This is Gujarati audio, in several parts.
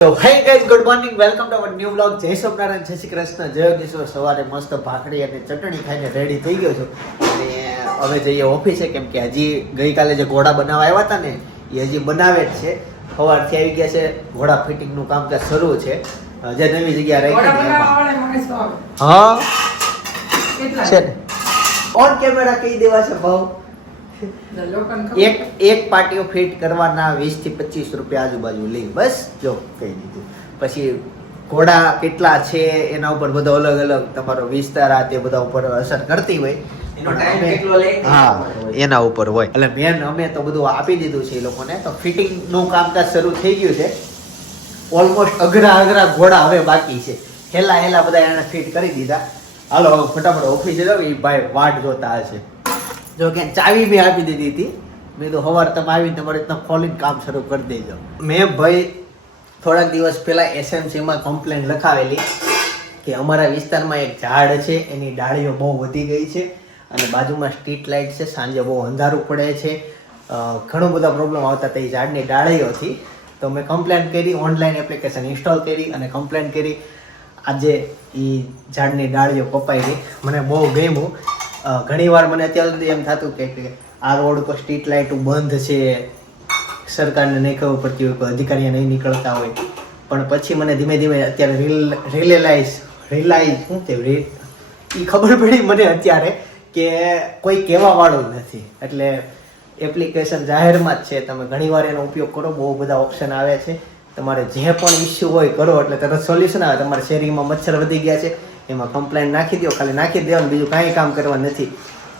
તો hey guys good morning welcome to our new blog જય સ્વામિનારાયણ જય શ્રી કૃષ્ણ જય કિશોર સવારે મસ્ત ભાખરી અને ચટણી ખાઈને રેડી થઈ ગયો છું. અને હવે જઈએ ઓફિસે કેમ કે હજી ગઈકાલે જે ઘોડા બનાવવા આવ્યા હતા ને એ હજી બનાવે જ છે. સવારથી આવી ગયા છે. ઘોડા ફિટિંગનું કામકાજ શરૂ છે. જે નવી જગ્યા આવે. હા? છે ને? ઓન કેમેરા કહી દેવા છે ભાવ. એક એક પાટીઓ ફિટ કરવાના વીસથી પચીસ રૂપિયા આજુબાજુ લઈ. બસ જો કહી દીધું. પછી ઘોડા કેટલા છે એના ઉપર બધો અલગ અલગ તમારો વિસ્તાર આ તે બધા ઉપર અસર કરતી હોય. એનો time કેટલો લે? હા એના ઉપર હોય. એટલે મેન અમે તો બધું આપી દીધું છે એ લોકોને. તો ફિટિંગનું કામકાજ શરૂ થઈ ગયું છે. ઓલમોસ્ટ અઘરા અઘરા ઘોડા હવે બાકી છે. હેલા હેલા બધા એને ફિટ કરી દીધા. હાલો હવે ફટાફટ ઓફિસે જાવ એ ભાઈ વાટ જોતા હશે. જો કે ચાવી બી આપી દીધી હતી. મેં તો સવાર તમે આવીને તમારે રીતના ખોલીને કામ શરૂ કરી દેજો. મેં ભાઈ થોડાક દિવસ પહેલાં એસએમસીમાં કમ્પ્લેન લખાવેલી કે અમારા વિસ્તારમાં એક ઝાડ છે, એની ડાળીઓ બહુ વધી ગઈ છે અને બાજુમાં સ્ટ્રીટ લાઇટ છે, સાંજે બહુ અંધારું પડે છે. ઘણો બધા પ્રોબ્લેમ આવતા હતા એ ઝાડની ડાળીઓથી. તો મેં કમ્પ્લેન કરી ઓનલાઈન એપ્લિકેશન ઇન્સ્ટોલ કરી અને કમ્પ્લેન કરી. આજે એ ઝાડની ડાળીઓ કપાઈ ગઈ. મને બહુ ગમ્યું. ઘણીવાર મને અત્યાર સુધી એમ થતું કે આ રોડ ઉપર સ્ટ્રીટ લાઇટ બંધ છે. સરકારને નહીં ખબર પડતી હોય, કોઈ અધિકારીઓ નહીં નીકળતા હોય. પણ પછી મને ધીમે ધીમે અત્યારે રીલ રિલેલાઇઝ રિલાઇઝ શું તે એ ખબર પડી મને અત્યારે કે કોઈ કહેવા વાળું નથી. એટલે એપ્લિકેશન જાહેરમાં જ છે. તમે ઘણીવાર એનો ઉપયોગ કરો, બહુ બધા ઓપ્શન આવે છે. તમારે જે પણ ઇસ્યુ હોય કરો, એટલે તરત સોલ્યુશન આવે. તમારે શેરીમાં મચ્છર વધી ગયા છે. એમાં કમ્પ્લેન નાખી દો ખાલી નાખી દેવાનું, બીજું કાંઈ કામ કરવા નથી.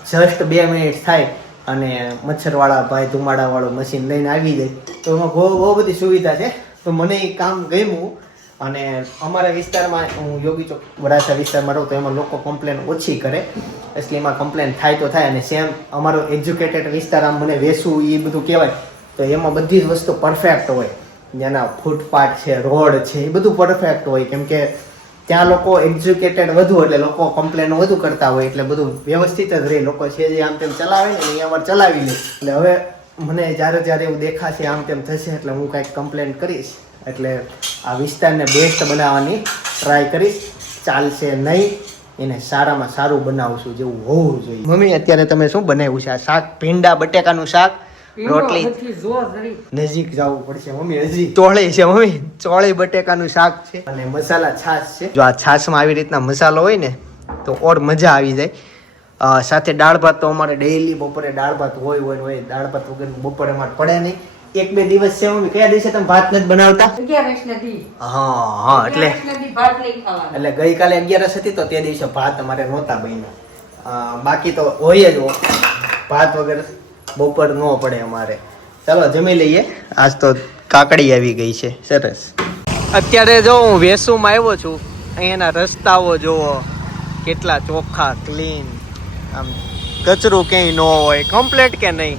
જસ્ટ બે મિનિટ થાય અને મચ્છરવાળા ભાઈ, ધુમાડાવાળું મશીન લઈને આવી જાય. તો એમાં બહુ બહુ બધી સુવિધા છે. તો મને એ કામ ગમ્યું અને અમારા વિસ્તારમાં, હું યોગી ચોક વરાછા વિસ્તારમાં રહું, તો એમાં લોકો કમ્પ્લેન ઓછી કરે. એટલે એમાં કમ્પ્લેન થાય તો થાય અને સેમ અમારો એજ્યુકેટેડ વિસ્તાર આમ મને વેસવું એ બધું કહેવાય. તો એમાં બધી જ વસ્તુ પરફેક્ટ હોય. જેના ફૂટપાથ છે રોડ છે એ બધું પરફેક્ટ હોય. કેમ કે ત્યાં લોકો એજ્યુકેટેડ વધુ એટલે લોકો કમ્પ્લેન વધુ કરતા હોય એટલે બધું વ્યવસ્થિત જ રહે. લોકો છે જે આમ તેમ ચલાવે ને અહીંયા અમારે ચલાવી લે. એટલે હવે મને જ્યારે જ્યારે એવું દેખાશે આમ તેમ થશે એટલે હું કાંઈક કમ્પ્લેન કરીશ. એટલે આ વિસ્તારને બેસ્ટ બનાવવાની ટ્રાય કરીશ. ચાલશે નહીં. એને સારામાં સારું બનાવશું જેવું હોવું જોઈએ. મમ્મી, અત્યારે તમે શું બનાવ્યું છે? આ શાક, ભીંડા, બટેકાનું શાક રોટલી. નજીક જવું પડશે મમ્મી હજી. ચોળે છે મમ્મી. ચોળી બટેકાનું શાક છે. અને મસાલા છાશ છે. જો આ છાશમાં આવી રીતના મસાલો હોય ને તો ઓર મજા આવી જાય. સાથે દાળ ભાત તો અમારે ડેઈલી બપોરે દાળ ભાત હોય હોય હોય. દાળ ભાત વગર બપોરે અમારે પડે નહીં. એક બે દિવસ છે મમ્મી. કયા દિવસે તમે ભાત નથી બનાવતા. હા હા એટલે. એટલે ગઈકાલે અગિયારસ હતી તો તે દિવસે ભાત અમારે નહોતા બન્યા. બાકી તો હોય જ હો. ભાત વગર. બપોર ન પડે અમારે. ચાલો, જમી લઈએ. આજ તો કાકડી આવી ગઈ છે. સરસ. અત્યારે જો હું વેસુમાં આવ્યો છું, અહીંયાના રસ્તાઓ જુઓ. કેટલા ચોખ્ખા ક્લીન આમ કચરું ક્યાંય ન હોય કમ્પ્લેટ કે નહીં.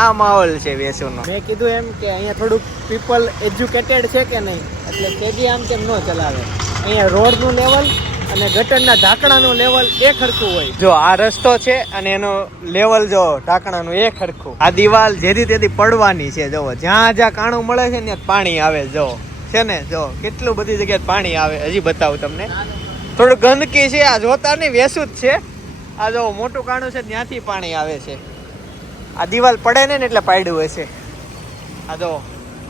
આ માહોલ છે વેસુનો. મેં કીધું એમ કે અહીંયા થોડુંક પીપલ એજ્યુકેટેડ છે કે નહીં? એટલે કેજી આમ તેમ ન ચલાવે. અહીંયા રોડનું લેવલ અને ગટરના ઢાંકણાનું લેવલ એક ખરખું હોય. જો આ રસ્તો છે અને એનો લેવલ જો ઢાંકણાનું એ ખરખું આ દિવાલ જેથી તેથી પડવાની છે, જો, જ્યાં જ્યાં કાણું મળે છે ત્યાં પાણી આવે, જો. છે ને, જો, કેટલું બધી જગ્યાએ પાણી આવે, હજી બતાવું તમને. થોડું ગંદકી છે, આ જોતા નહીં, વેસું જ છે. આ જો મોટું કાણું છે, ત્યાંથી પાણી આવે છે. આ દિવાલ પડે ને એટલે પાડ્યું હશે. આ જો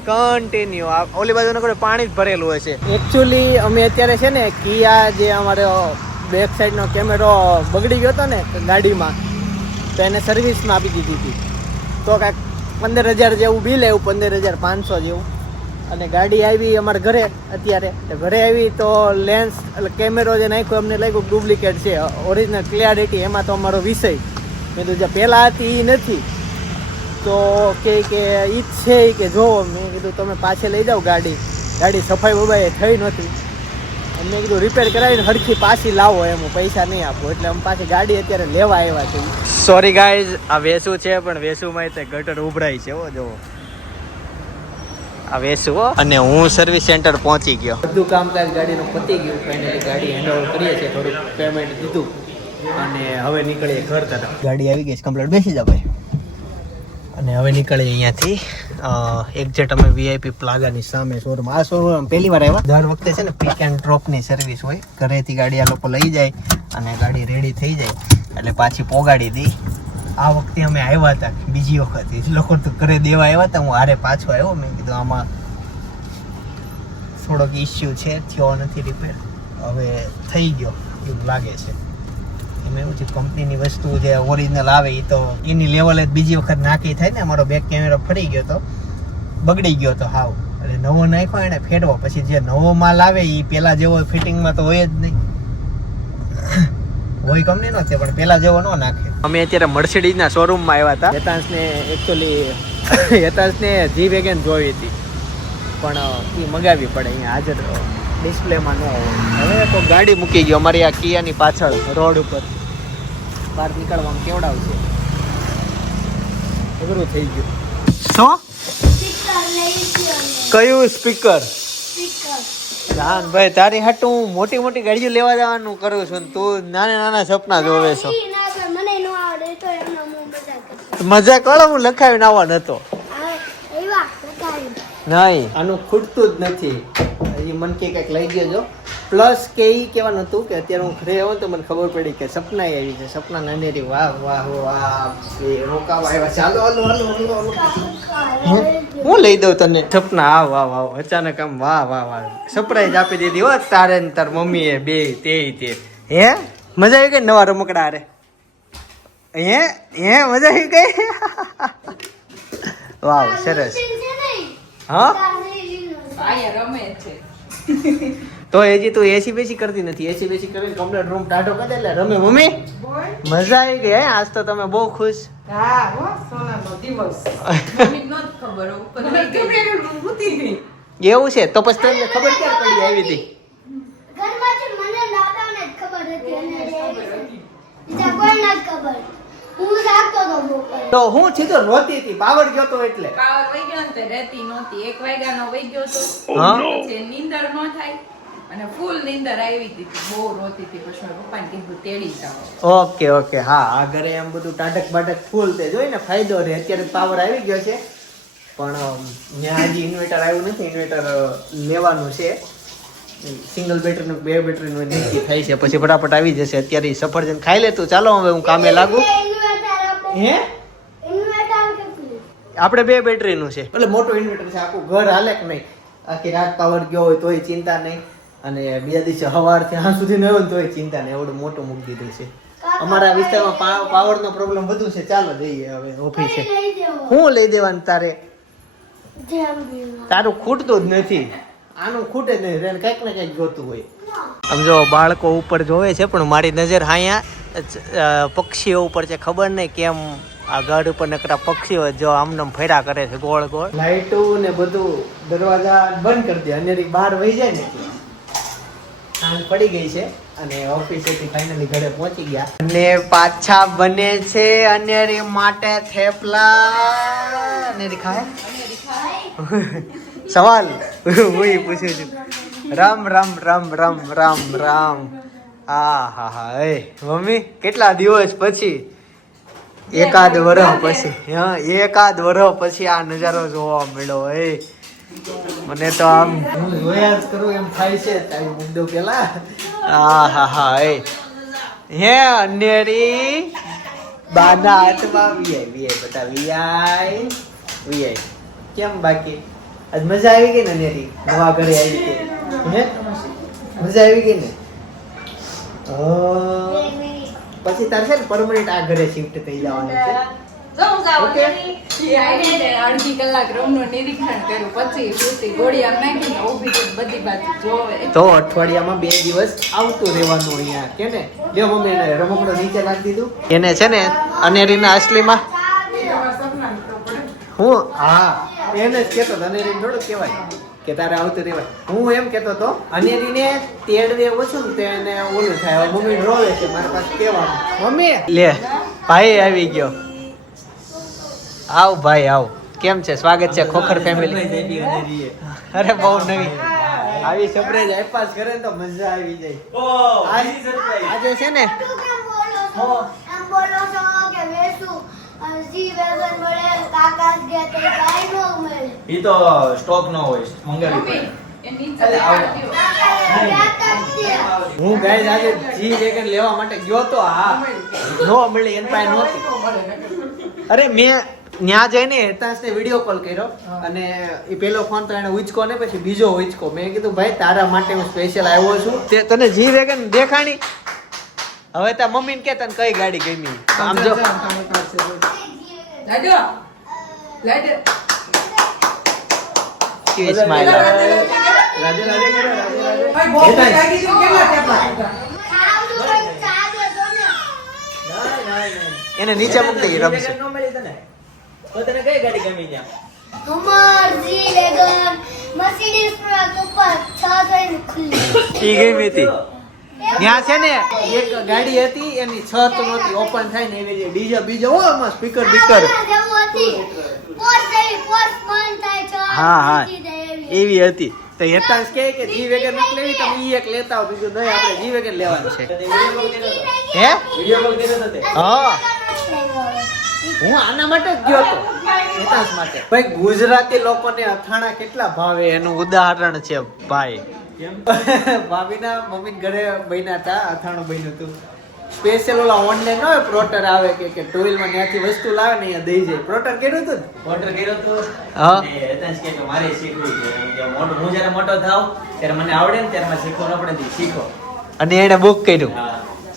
કન્ટિન્યુ ઓલી બાજુ કોઈ પાણી જ ભરેલું હોય છે. એકચ્યુઅલી અમે અત્યારે છે ને કિયા જે અમારો બેક સાઈડનો કેમેરો બગડી ગયો હતો ને ગાડીમાં, તો એને સર્વિસમાં આપી દીધી હતી. તો કાંઈક પંદર હજાર જેવું બિલ આવ્યું, પંદર હજાર પાંચસો જેવું. અને ગાડી આવી અમારા ઘરે અત્યારે. ઘરે આવી તો લેન્સ એટલે કેમેરો જે નાખ્યો, અમને લાગ્યું ડુપ્લિકેટ છે. ઓરિજિનલ ક્લિયરિટી એમાં તો અમારો વિષય. મેં કીધું, જે પહેલાં હતી એ નથી. તો કે કે ઈ જ છે કે જો મેં કીધું તમે પાછે લઈ જાઓ ગાડી. ગાડી સફાઈ બબાઈ થઈ નહોતી. અને મેં કીધું રિપેર કરાવીને હરખી પાછી લાવો એમ હું પૈસા નહીં આપું. એટલે અમે પાછી ગાડી અત્યારે લેવા આવ્યા છે. સોરી ગાઈઝ આ વેસુ છે પણ વેસુમાં તે ગટર ઉભરાય છે હો જોવો આ વેસુ હો. અને હું સર્વિસ સેન્ટર પહોંચી ગયો. બધું કામકાજ ગાડીનું પતી ગયું. ફાઇનલી ગાડી હેન્ડઓવર કરીએ છીએ થોડુંક પેમેન્ટ દીધું. અને હવે નીકળીએ ઘર તરફ. ગાડી આવી ગઈ છે કમ્પ્લીટ બેસી જાવ ભાઈ. અને હવે નીકળીએ અહીંયાથી એક્ઝેક્ટ અમે વીઆઈપી પ્લાઝાની સામે શોરૂમ આ શોરૂમ પહેલી વાર આવ્યા. દર વખતે છે ને પિક એન્ડ ડ્રોપની સર્વિસ હોય. ઘરેથી ગાડી આ લોકો લઈ જાય અને ગાડી રેડી થઈ જાય. એટલે પાછી પોગાડી દઈ આ વખતે અમે આવ્યા હતા બીજી વખત. એ લોકો તો ઘરે દેવા આવ્યા હતા. હું હારે પાછો આવ્યો. મેં કીધું આમાં થોડોક ઇસ્યુ છે. થયો નથી રિપેર હવે થઈ ગયો. એવું લાગે છે. એમાં એવું છે કંપનીની વસ્તુ જે ઓરિજિનલ આવે એ તો એની લેવલે જ બીજી વખત નાખી થાય ને અમારો બેક કેમેરો ફરી ગયો તો બગડી ગયો તો હાવ. એટલે નવો નાખ્યો એને ફેરવો. પછી જે નવો માલ આવે એ પેલા જેવો ફિટિંગમાં તો હોય જ નહીં. હોય કંપની નો છે પણ પેલા જેવો ન નાખે. અમે અત્યારે મર્સિડીઝના શોરૂમમાં આવ્યા હતા. હેતાંશને એકચ્યુઅલી હેતાંશને જી વેગન જોઈ હતી. પણ એ મગાવી પડે અહીંયા હાજર ડિસ્પ્લેમાં ન હોય. હવે તો ગાડી મૂકી ગયો અમારી આ કિયાની પાછળ રોડ ઉપર. બહાર નીકળવાનું કેવડાવ છે અઘરું થઈ ગયું. શું? કયું સ્પીકર? જાન ભાઈ તારી હાટું હું મોટી મોટી ગાડીઓ લેવા જવાનું કરું છું ને તું નાના નાના સપના જોવે છો. મને નો આવડે તો એમનો હું બધા કરતો. મજા કરો હું લખાવીને આવવા નતો આ એવા લગાવી નહીં. આનું ખૂટતું જ નથી. એ મન કે કંઈક લઈ ગયો જો. પ્લસ કે એ કહેવાનું હતું કે અત્યારે હું ઘરે આવું તો મને ખબર પડી કે સપના આવી છે. સપના નાનેરી વાહ વાહ વાહ એ રોકાવા આવ્યા ચાલો હાલો હાલો હું લઈ દઉં તને. સપના આ વાહ વાહ અચાનક આમ વાહ વાહ વાહ. સરપ્રાઈઝ આપી દીધી હો તારે ને તાર મમ્મીએ બે તે તે. હે? મજા આવી ગઈ નવા રમકડા અરે હે? હે? મજા આવી ગઈ? વાવ સરસ. હા? આયા રમે છે. તો હજી તું એસી બેસી કરતી નથી એસી બેસી કરીને કમ્પ્લેટ રૂમ ટાઢો કરી એટલે રમે. મમ્મી મજા આવી ગઈ હે? આજ તો તમે બહુ ખુશ. હા હો સોનાનો દિવસ. મમ્મી નો ખબર ઉપર ઉતી ગઈ. એવું છે? તો પછી તમને ખબર ક્યારે પડી આવી હતી? ઘરમાંથી મને દાદાને જ ખબર હતી અને બીજા કોઈને જ ખબર. તો હું સીધો રોતી હતી પાવર ગયો તો એટલે. પાવર વઈ ગયો ને તે રહેતી નહોતી. એક વાગ્યાનો વઈ ગયો તો. હા પછી નીંદર ન થાય. અને ફૂલ નીંદર આવી હતી બહુ રોતી હતી. પછી મારા પપ્પાને કીધું તેડી જાઓ. Okay okay. હા આ ઘરે એમ બધું ટાટક બાટક ફૂલ તે જોઈને ફાયદો રહે. અત્યારે પાવર આવી ગયો છે. પણ ત્યાં હજી ઇન્વર્ટર આવ્યું નથી. ઇન્વર્ટર લેવાનું છે. સિંગલ બેટરીનું બે બેટરીનું નક્કી થાય છે. પછી ફટાફટ આવી જશે. અત્યારે સફરજન ખાઈ લેતું ચાલો હવે હું કામે લાગુ. હે? આપણે બે બેટરીનું છે. એટલે મોટું ઇન્વર્ટર છે આખું ઘર હાલે કે નહીં? આખી રાત પાવર ગયો હોય તોય ચિંતા નહીં. અને બીજા દિવસે સવારથી ત્યાં સુધી ન હોય તોય ચિંતા નહીં. એવડું મોટું મૂકી દીધું છે. અમારા વિસ્તારમાં પાવરનો પ્રોબ્લેમ વધુ છે. ચાલો જઈએ હવે ઓફિસે હું લઈ દેવાનું તારે? તારું ખૂટતું જ નથી. આનું ખૂટે જ નહીં. કંઈક ને કંઈક જોતું હોય. સમજો બાળકો ઉપર જોવે છે પણ મારી નજર અહીંયા પક્ષીઓ ઉપર છે. ખબર નહીં કેમ આ ગઢ ઉપર નકરા પક્ષીઓ જો આમનામ ફેરા કરે છે ગોળ ગોળ. લાઈટો ને બધું દરવાજા બંધ કરી દે. અનેરી બહાર વહી જાય ને સાંજ પડી ગઈ છે અને ઓફિસેથી ફાઇનલી ઘરે પહોંચી ગયા. અને પાછા બને છે અનેરી માટે થેપલા. અનેરી ખાય? સવાલ. હું પૂછું છું. રામ રામ રામ રામ રામ રામ. આ હા હા એ. મમ્મી કેટલા દિવસ પછી? એકાદ વર્ષ પછી. હા એકાદ વર્ષ પછી આ નજારો જોવા મળ્યો એ. મને તો આમ હું જોયા જ કરું એમ થાય છે તારી મુદ્દો પેલા. હા હા હા એ. હે અનેરી. બાના હાથમાં વીઆઈ વીઆઈ બધા વીઆઈ વીઆઈ કેમ બાકી? આજ મજા આવી ગઈ ને અનેરી નવા ઘરે આવી ગઈ. હે? મજા આવી ગઈ ને. પછી તારે છે ને પરમનન્ટ આ ઘરે શિફ્ટ થઈ જવાનું છે. તે અઠવાડિયામાં બે દિવસ આવતું રહેવાનું અહીંયા કે ને? લ્યો મમ્મી એને રમકડો નીચે નાખી દીધું. એને છે ને અનેરીના અસલીમાં હું હા. એને જ કહેતો હતો અનેરીને થોડું કહેવાય કે તારે આવતું રહેવાય. હું એમ કહેતો હતો અનેરીને તેડવે ઓછું ને તેને એને ઓલું થાય મમ્મી રોવે છે મારી પાસે કહેવાનું. મમ્મી! લે ભાઈ આવી ગયો. આવ ભાઈ આવ. કેમ છે? સ્વાગત છે ખોખર ફેમિલી અરે બહુ નવી. આવી સરપ્રાઈઝ જ કરે તો મજા આવી જાય. આજે છે ને બોલો છો એમ બોલો છો કે ગયા તો કાંઈ ન મળે. ઈ તો સ્ટોક ન હોય મંગાવી પડે. એ. હું ગાઈઝ આજે જી વેગન લેવા માટે ગયો તો હા. નો મળી એન પાસે નહોતી. અરે મેં ત્યાં જઈને હેતાંશને વીડિયો કોલ કર્યો અને એ પેલો ફોન તો એને ઉચકો ને પછી બીજો ઉચકો. મેં કીધું ભાઈ તારા માટે હું સ્પેશિયલ આવ્યો છું. તે તને જી વેગન દેખાણી હવે તાર મમ્મીને કે તને કઈ ગાડી ગમી? આમ જો. લાડો, લાડો. કેવી સ્માઈલ રાધે રાધે કરો, રાધે રાધે. ખાવાનું પણ ચા દેજો ને. એને નીચે મૂકી દઈએ રમશે. ન મળી તને. તો તને કઈ ગાડી ગમી ત્યાં? Hummer G wagon Mercedes price ઉપર છ થઈને ખુલ્લી. ઈ ગમી હતી. ત્યાં છે ને એક ગાડી હતી એની છત નહોતી ઓપન થાય ને એવી ડીજે બીજે હો એમાં સ્પીકર બીકર આના જેવું હતી. પોર્સ જેવી પોર્સ બંધ થાય છે હા હા. એવી. એવી હતી. તો હેતાંશ કહે કે જી વેગન નથી લેવી તમે ઈ એક લેતા આવો બીજું નહીં આપણે જી વેગન લેવાનું છે. હે? વીડિયો કોલ કર્યો તે હા. હું આના માટે જ ગયો હતો હેતાંશ માટે. ભાઈ ગુજરાતી લોકોને અથાણા કેટલા ભાવે? એનું ઉદાહરણ છે ભાઈ. ભાભીના મમ્મી ઘરે બન્યા હતા અથાણું બન્યું હતું. સ્પેશિયલ ઓલા ઓનલાઈન હોય પ્રોટર આવે કે કે ટોઈલમાં ત્યાંથી વસ્તુ લાવે ને અહીંયા દઈ જાય. પ્રોટર કર્યું હતું પ્રોટર કર્યો તો હા. એટલે કે મારે શીખવું છે. મોટો હું જ્યારે મોટો થાવ ત્યારે મને આવડે ને ત્યારે મને શીખવું ન પડે શીખો. અને એને બુક કર્યું.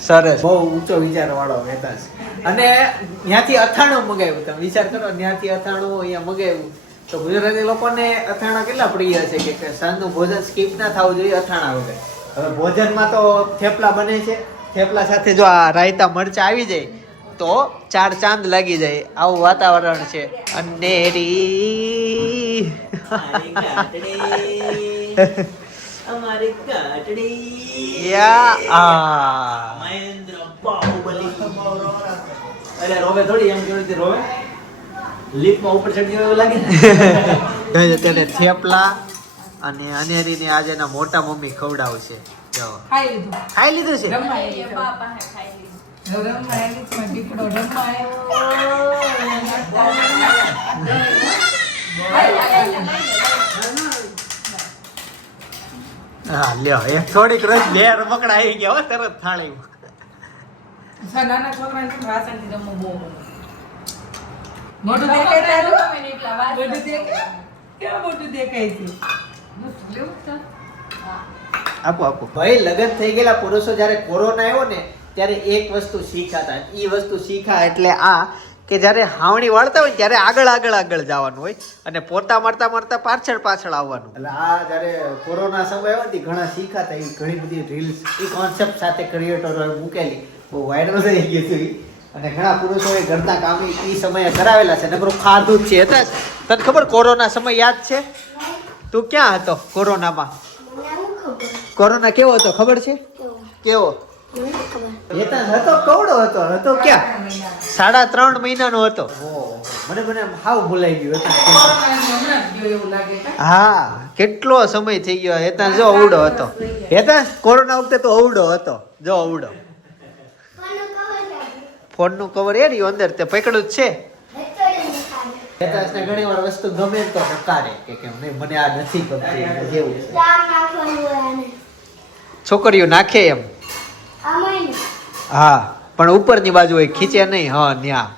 સરસ. બહુ ઊંચો વિચાર વાળો વેતાસ અને ત્યાંથી અથાણું મગાવ્યું તમે. વિચાર કરો ત્યાંથી અથાણું અહીંયા મગાવ્યું. તો ગુજરાતી લોકોને અથાણા કેટલા પ્રિય છે કે સાંજનું ભોજન સ્કીપ ના થવું જોઈએ અથાણા વગર? હવે ભોજનમાં તો થેપલા બને છે. થેપલા સાથે જો આ રાયતા મરચા આવી જાય તો ચાર ચાંદ લાગી જાય. આવું વાતાવરણ છે. અનેરી. અમારી ગાંઠડી. યા આ. મહેન્દ્ર બાહુબલી. અરે રોવે થોડી એમ કેવી રોવે? લીફમાં ઉપર ચડી ગયો એવું લાગે ને? ગઈ અત્યારે થેપલા અને અનેરીને આજે એના મોટા મમ્મી ખવડાવશે જો. ખાઈ લીધું. ખાઈ લીધું છે. હા લ્યો એ થોડીક રસ બે રમકડા આવી ગયા હો તરત થાળી. નાના છોકરાને વાસણથી રમવું બહુ ગમે. મોટું દેખાય તારું? મોટું દેખાય? કેવું મોટું દેખાય છે. આપો આપો ભાઈ લગ્ન થઈ ગયેલા પુરુષો જ્યારે કોરોના આવ્યો ને ત્યારે એક વસ્તુ શીખાતા એ વસ્તુ શીખા એટલે આ કે જ્યારે હાવણી વાળતા હોય ત્યારે આગળ આગળ આગળ જવાનું હોય અને પોતા મારતા મારતા પાછળ પાછળ આવવાનું એટલે આ જ્યારે કોરોના સમય આવ્યો ને ઘણા શીખાતા એવી ઘણી બધી રીલ્સ એ કોન્સેપ્ટ સાથે ક્રિએટરો મૂકેલી બહુ વાયરલ થઈ ગઈ હતું. અને ઘણા પુરુષોએ ઘરના કામ એ સમયે કરાવેલા છે. નકરું ખાધું જ છે. હતા. તને ખબર કોરોના સમય યાદ છે? તું ક્યાં હતો કોરોનામાં? કોરોના કેવો હતો? ખબર છે? કેવો? નથી હતો કવડો હતો હતો ક્યાં? સાડા ત્રણ મહિનાનો હતો. મને મને હાવ ભૂલાઈ ગયું કાં? હા કેટલો સમય થઈ ગયો. હેતાંશ જો અવડો હતો. હેતાંશ કોરોના વખતે તો અવડો હતો. જો અવડો. ફોનનું કવર એ રહ્યું અંદર તે પકડ્યું જ છે. રચોડી ને ઘણી વાર વસ્તુ ગમે તો હકારે કે કે નહીં મને આ નથી ગમતી જેવું. છોકરીઓ નાખે એમ. હા પણ ઉપરની બાજુ હોય ખીચે નહીં હા ન્યા.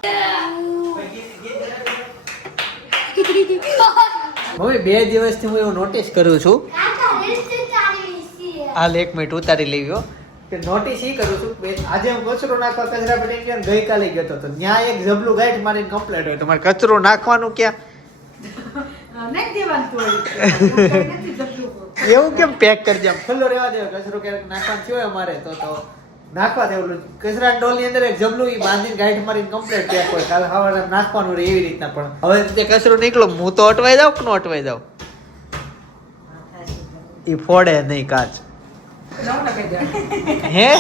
હવે બે દિવસથી હું એવું નોટિસ કરું છું. હાલ એક મિનિટ ઉતારી લેવી કે નોટિસ એ કરું છું કે આજે હું કચરો નાખવા કચરા પેટી ગયો ગઈકાલે ગયો હતો તો ત્યાં એક જબલું ગાઈટ મારીને કમ્પ્લેટ હોય. તમારે કચરો નાખવાનું ક્યાં. એવું કેમ પેક કરજે ખુલ્લો રહેવા દેવો કચરો ક્યારેક નાખવાનું થયો અમારે તો તો નાખવા દેવું કચરા ડોલની અંદર એક જબલું ઈ બાંધીને ગાઈટ મારીને કમ્પ્લેટ પેક હોય. કાલે સવારે નાખવાનું રહે એવી રીતના પણ. હવે તે કચરો નીકળો હું તો અટવાઈ જાઉં કે ન અટવાઈ જાઉં? ઈ ફોડે નહીં કાચ. દે. હે.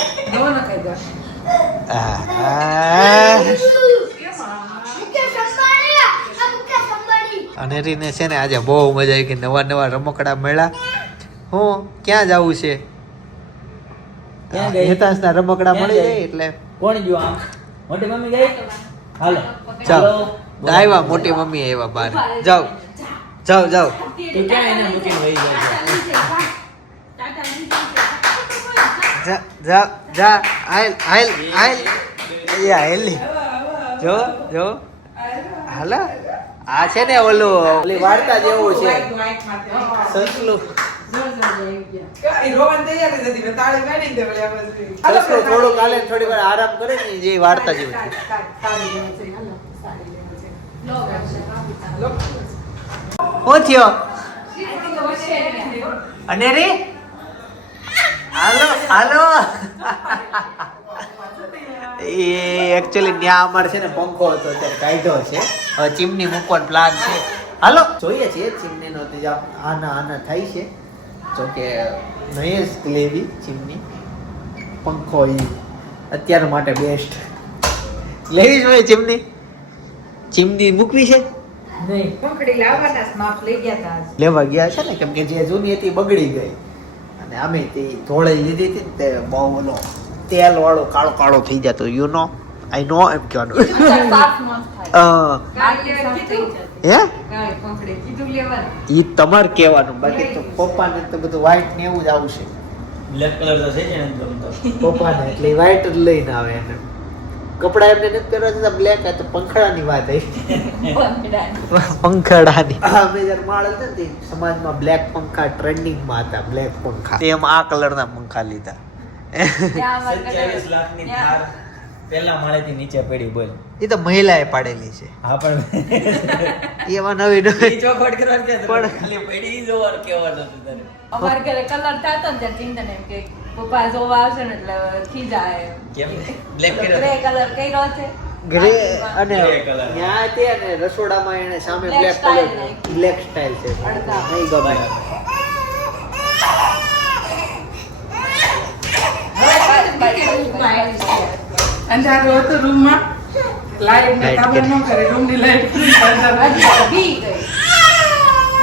અને રીને છે ને આજે બહુ મજા આવી ગઈ. નવા નવા રમકડા મળ્યા. હું ક્યાં જવું છે? હેતાંશના રમકડા મળી જાય એટલે. કોણ જો આમ? મોટી મમ્મી ગઈ? હાલો. હાલો. આવ્યા મોટી મમ્મી આવ્યા બહાર. જાઓ. જાઓ જાઓ. તું ક્યાં એને મૂકીને વહી જાય? જા જા જા આયલ આયલ આયલ. એ. આયલી જો જો. હાલા. આ છે ને ઓલું ઓલી વાર્તા જેવું છે. સસલું થોડું કાલે થોડી વાર આરામ કરે ને જે વાર્તા જેવું છે. શું થયો? અને રે? હાલો હાલો. એ એકચ્યુઅલી ત્યાં અમારે છે ને પંખો હતો અત્યારે કાઢ્યો છે. હવે ચીમની મૂકવાનો પ્લાન છે. હાલો જોઈએ છીએ ચીમની નો આના આના થાય છે. જો કે નહીં જ લેવી ચીમની. પંખો એ અત્યાર માટે બેસ્ટ લેવી જોઈએ ચીમની. ચીમની મૂકવી છે. લેવા ગયા છે ને? કેમ કે જે જૂની હતી બગડી ગઈ. અને અમે તે ધોળે લીધી હતી તે બહુ ઓલો તેલ વાળો કાળો કાળો થઈ જતો યુ નો આઈ નો એમ કહેવાનું. હે? ઈ તમારે કહેવાનું બાકી તો પપ્પાને તો બધું વ્હાઈટ ને એવું જ આવશે. બ્લેક કલર તો છે જ ને પપ્પાને એટલે વ્હાઈટ જ લઈને આવે એને. કપડા એમને નથી પહેરવા દેતા બ્લેક આ તો પંખડાની વાત આવી પંખડાની. અમે જયારે માળ હતા ને સમાજમાં બ્લેક પંખા ટ્રેન્ડિંગમાં હતા બ્લેક પંખા. તેમ આ કલરના પંખા લીધા. પેલા અમારે સત્યાવીસ લાખની થાર પહેલા માળેથી નીચે પડી બોલ. એ તો મહિલાએ પાડેલી છે. હા પણ એમાં નવી નવી. ઈ ચોખવટ કરવાની પણ- ખાલી પડી જોવાનું કહેવાનું હતું તારે અમારે ઘરે કલર થતો ને ત્યારે ચિંતન એમ કે પપ્પા જોવા આવશે ને એટલે ખીજાય કેમ? બ્લેક કલર કર્યો છે. ગ્રે અને ત્યાં તે અને રસોડામાં એને સામે બ્લેક કલર બ્લેક સ્ટાઇલ છે. અડધા. નહીં ગમે. અંધારું હતું રૂમમાં. લાઈટ ને કાબુ ન કરે. રૂમની લાઈટ બી ગઈ.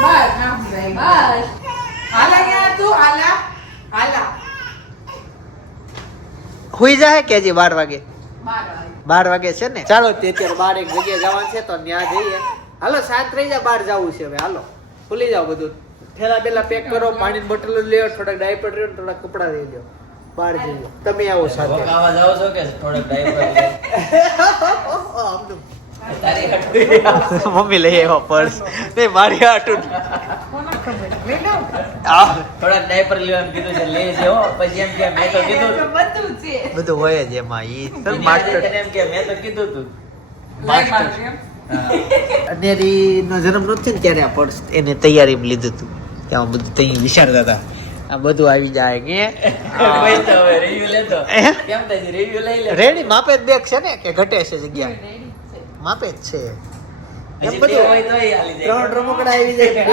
બસ બસ. હાલા ક્યાં તું હાલા હાલા હુઈ જાય કે હજી બાર વાગે? બાર વાગે. છે ને? ચાલો તે અત્યારે બાર એક જગ્યાએ જવાનું છે તો ત્યાં જઈએ. હાલો સાત રહી જાય બાર જવું છે હવે. હાલો ભૂલી જાઓ બધું. થેલા બેલા પેક કરો પાણીની બોટલો લ્યો થોડાક ડાયપર લ્યો થોડાક કપડા લઈ લો બહાર જઈએ. તમે આવો સાથે. આવા જાઓ છો કે થોડાક ડાયપર મમ્મી લઈ આવ્યો પર્સ નહીં મારી હાટું. થોડાક ડાયપર લેવાનું કીધું છે લે છે પછી એમ કે મેં તો કીધું બધું છે. બધું હોય જ એમાં ઈ માસ્ટર વખતે એમ કે મેં તો કીધું તું. લઈ મારું એમ. હા. અનેરી નો જન્મ ને ત્યારે આ પર્સ એને તૈયારીમાં લીધું હતું. ત્યાં બધું તઈ વિચારતા હતા. આ બધું આવી જાય કે? લેતો. કેમ થાય રિવ્યુ લઈ લે. રેડી માપે જ બેગ છે ને કે ઘટે છે જગ્યા માપે જ છે. એમ બધું. ત્રણ રમકડા આવી જાય.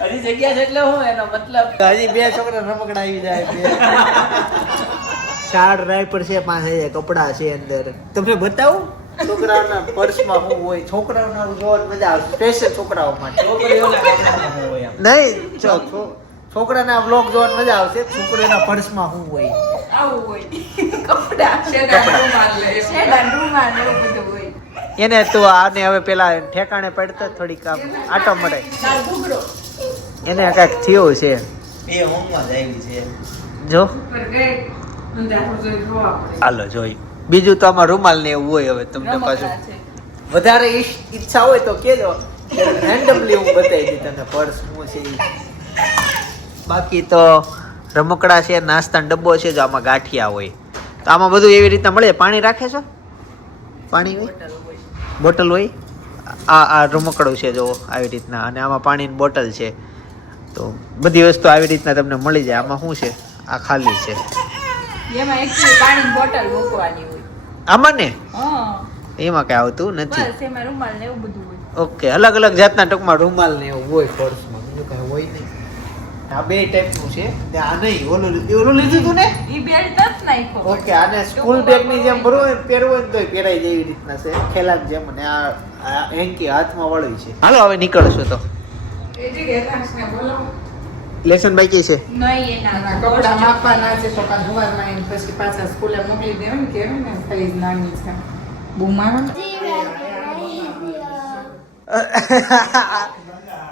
હજી જગ્યા છે એટલે હું એનો મતલબ. હજી બે છોકરા રમકડા આવી જાય શાળ ચાર છે પાંચ હજાર કપડા છે અંદર. તમને બતાવું? છોકરાઓના પર્સમાં શું હોય છોકરાઓના જોવાની મજા આવે. સ્પેશિયલ છોકરાઓ માટે. નહીં છોકરાના બ્લોગ જોવાની મજા આવશે. છોકરીઓના પર્સમાં શું હોય. આવું હોય. કપડા બધું હોય. એને તો આને હવે પેલા ઠેકાણે પડતા થોડીક કામ આટો મળે. એને કાંઈક થયું છે. બે ઊંઘમાં જ આવી છે. જો. હાલો જોઈ. બીજું તો આમાં રૂમાલ ને એવું હોય હવે તમને પાછું. વધારે ઈચ્છા હોય તો કેજો. રેન્ડમલી હું બતાવી દઈ તને પર્સ શું છે. બાકી તો રમકડા છે નાસ્તાનો ડબ્બો છે જો આમાં ગાંઠિયા હોય. તો આમાં બધું એવી રીતના મળે? પાણી રાખે છો? પાણી હોય? બોટલ હોય. આ આ રમકડું છે જો આવી રીતના. અને આમાં પાણીની બોટલ છે. તો બધી વસ્તુ આવી રીતના તમને મળી જાય. આમાં શું છે? આ ખાલી છે. આમાં ને? એમાં કઈ આવતું નથી. ઓકે અલગ અલગ જાતના ટૂંકમાં રૂમાલ ને એવું હોય નહીં આ બે ટાઈપનું છે. ને આ નહીં ઓલું લીધું- ઓલું લીધું તું ને? ઈ બેલ્ટ જ નાખ્યો. ઓકે આને સ્કૂલ બેગની જેમ ભરવું હોય પહેરવું હોય તોય જાય એવી રીતના છે ખેલા જેમ. ને આ આ હેન્કી હાથમાં વળી છે. હાલો હવે નીકળશું તો. લેસન બાકી છે? નહીં એના ના, માપવાના છે તો કાલ સવારમાં એને પછી પાછા સ્કૂલે મોકલી દેવાય ને કહેવાય ને ફઈઝ નાની છે.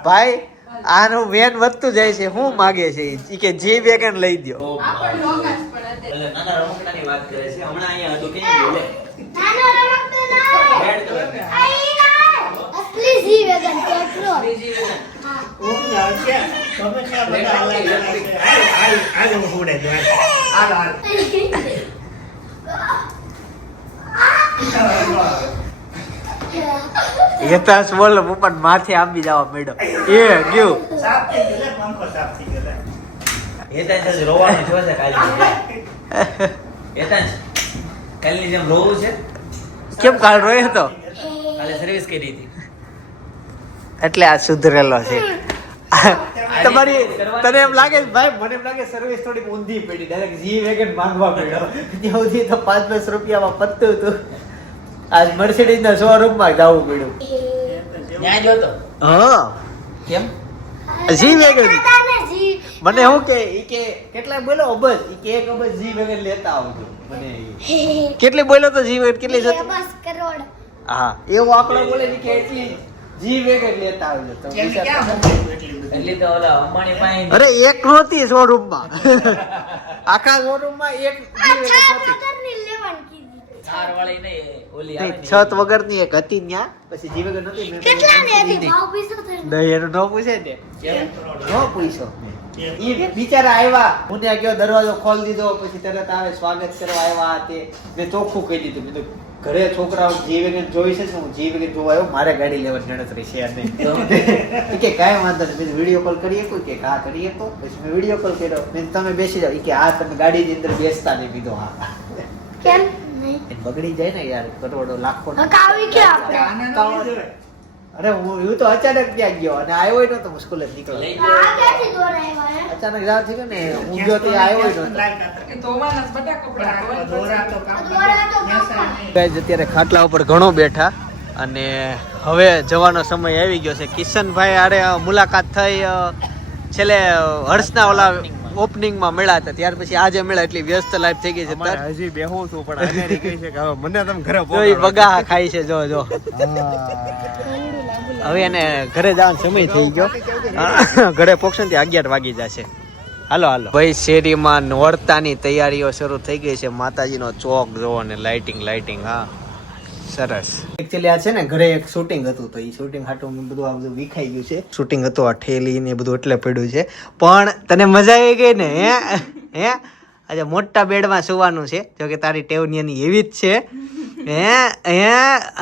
ભાઈ આનું વેન વધતું જાય છે શું માગે છે ઈ કે જે વેગન લઈ દ્યો. આપણ લોકાસ પણ અત્યારે એટલે નાના રમકડાની વાત કરે છે. હમણાં અહીંયા હતું ક્યાં નાનો રમકડો ના રેડ કલર આ ના અસલી G wagon petrol wagon. Hetansh આજે રોવાનું થયો છે કાલની હેતાંશ, કાલની જેમ રોવું છે? કેમ કાલ રોય હતો? કાલે સર્વિસ કરી હતી. એટલે આ સુધરેલો છે. તમારી તને એમ લાગે ભાઈ મને એમ લાગે સર્વિસ થોડીક ઊંધી પડી. ડાયરેક્ટ જી વેગન માંગવા પડ્યો ત્યાં સુધી તો પાંચ પાંચ રૂપિયામાં પતતું હતું. આજ મર્સિડીઝ ના શોરૂમમાં જવું પડ્યું. ન્યાય જોતો હા. કેમ? જી વેગન મને શું કે ઈ કે કેટલા બોલો? અબજ. ઈ કે એક અબજ જી વેગન લેતા આવજો. મને કેટલી બોલ્યો તો જી વેગન કેટલી જતો? બસ કરોડ. હા. એવો આપણે બોલે કે એટલી જી વેગન લેતા આવજો. તો. એટલી તો ઓલા અંબાણી પાસે અરે એક નહોતી શોરૂમમાં આખા શોરૂમમાં એક જી વેગન છત વગરની એક હતી ન્યા પછી જી વેગન નહોતી મેં કેટલા ને પછી હતી લીધી. ભાવ પીસો થઈને નહીં એનું ન પૂછે ને નો પૂછો. ઈ બિચારા આવ્યા હું ત્યાં ગયો દરવાજો ખોલ દીધો પછી તરત આવે સ્વાગત કરવા આવ્યા તે. મેં ચોખ્ખું કહી દીધું. મેં ઘરે છોકરાઓ જીવે જોઈ છે હું જીવે જોવા આવ્યો મારે ગાડી લેવાની ગણતરી છે નહીં. કે કાંઈ વાંધો નહીં. વીડિયો કોલ કરીએ કોઈ? કે હા કરીએ તો. પછી મેં વીડિયો કોલ કર્યો. મેં તમે બેસી જાઓ. કે હા તમે ગાડીની અંદર બેસતા નહીં. કીધો હા. કેમ? બગડી જાય ને યાર કરોડો લાખો આપણે. અરે હું હું તો અચાનક ત્યાં ગયો અને આવ્યો હોય તો સ્કૂલે નીકળ્યો. હે? અચાનક જાવ છે ને હું ગયો તો આવ્યો નતો અત્યારે ખાટલા ઉપર ઘણો બેઠા અને હવે જવાનો સમય આવી ગયો છે. કિશનભાઈ આરે મુલાકાત થઈ છેલ્લે હર્ષના ઓલા ઓપનિંગમાં મળ્યા હતા. ત્યાર પછી આજે મળ્યા એટલી વ્યસ્ત લાઈફ થઈ ગઈ છે. હજી બેહું છું પણ કહી છે કે હવે મને તમે ઘરે બગા ખાય છે જો જો. હવે એને ઘરે જવાનો સમય થઈ ગયો. ઘરે પહોંચશે ત્યાં અગિયાર વાગી જશે. હાલો હાલો. ભાઈ શેરીમાં નોરતાની તૈયારીઓ શરૂ થઈ ગઈ છે. માતાજીનો ચોક જોવો ને લાઇટિંગ લાઇટિંગ હા. સરસ. એકચ્યુઅલી આ છે ને ઘરે એક શૂટિંગ હતું તો એ શૂટિંગ હાટું બધું આ બધું વિખાઈ ગયું છે. શૂટિંગ હતું આ ઠેલી ને બધું એટલે પડ્યું છે. પણ તને મજા આવી ગઈ ને હે? હે? આજે મોટા બેડમાં સુવાનું છે. જો કે તારી ટેવની એની એવી જ છે. હે? હે?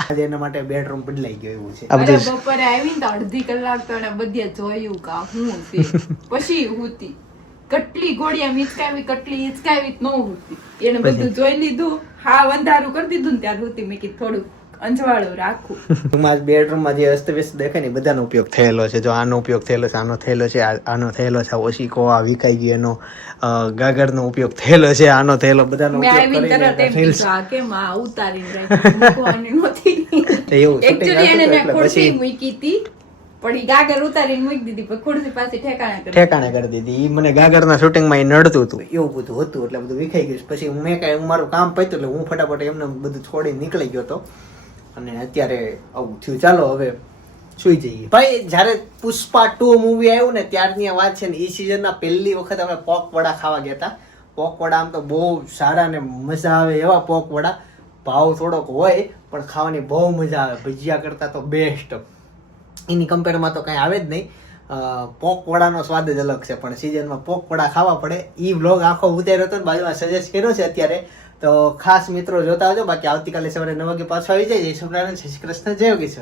આજે એના માટે બેડરૂમ બદલાઈ ગયો એવું છે. આ બધું બપોરે આવી અડધી કલાક તો બધે જોયું કા હું પછી હુતી. કેટલી ગોળિયા હિચકાવી કેટલી હિચકાવી ન હોતી. એને બધું જોઈ લીધું. હા અંધારું કરી દીધું ને ત્યારે હોતી મેં કીધું થોડું અંજવાળું રાખું. ટૂંકમાં બેડરૂમમાં જે અસ્તવ્યસ્ત દેખાય ને બધાનો ઉપયોગ થયેલો છે. જો આનો ઉપયોગ થયેલો છે આનો થયેલો છે આનો થયેલો છે આ ઓશીકો આ વિકાઈ ગયો એનો ગાગરનો ઉપયોગ થયેલો છે આનો થયેલો બધાનો ઉપયોગ કેમ આ રાખી? મૂકવાની નહોતી એવું એને ખુરશી મૂકી હતી. પણ ઈ ગાગર ઉતારીને મૂકી દીધી પણ ખુરશી પાસે ઠેકાણે કરી ઠેકાણે કરી દીધી. ઈ મને ગાગરના શૂટિંગમાં એ નડતું હતું. એવું બધું હતું એટલે બધું વિખાઈ ગયું. પછી હું મેં કાંઈ મારું કામ પત્યું એટલે હું ફટાફટ એમને બધું છોડી નીકળી ગયો હતો અને અત્યારે આવું થયું. ચાલો હવે સુઈ જઈએ. ભાઈ જ્યારે પુષ્પા ટુ મૂવી આવ્યું ને ત્યારની આ વાત છે ને એ સિઝનના પહેલી વખત આપણે પોક વડા ખાવા ગયા હતા પોક વડા આમ તો બહુ સારા ને મજા આવે એવા પોક વડા. ભાવ થોડોક હોય પણ ખાવાની બહુ મજા આવે. ભજીયા કરતાં તો બેસ્ટ એની કમ્પેરમાં તો કંઈ આવે જ નહીં. પોકવડાનો સ્વાદ જ અલગ છે, પણ સિઝનમાં પોકવડા ખાવા પડે. એ વ્લોગ આખો ઉતાર્યો હતો ને બાજુમાં સજેસ્ટ કર્યો છે અત્યારે. તો ખાસ મિત્રો જોતા આવજો. બાકી આવતીકાલે સવારે નવ વાગે પાછો આવી જાય. જય જય શ્રી કૃષ્ણ, જય યોગેશ્વર.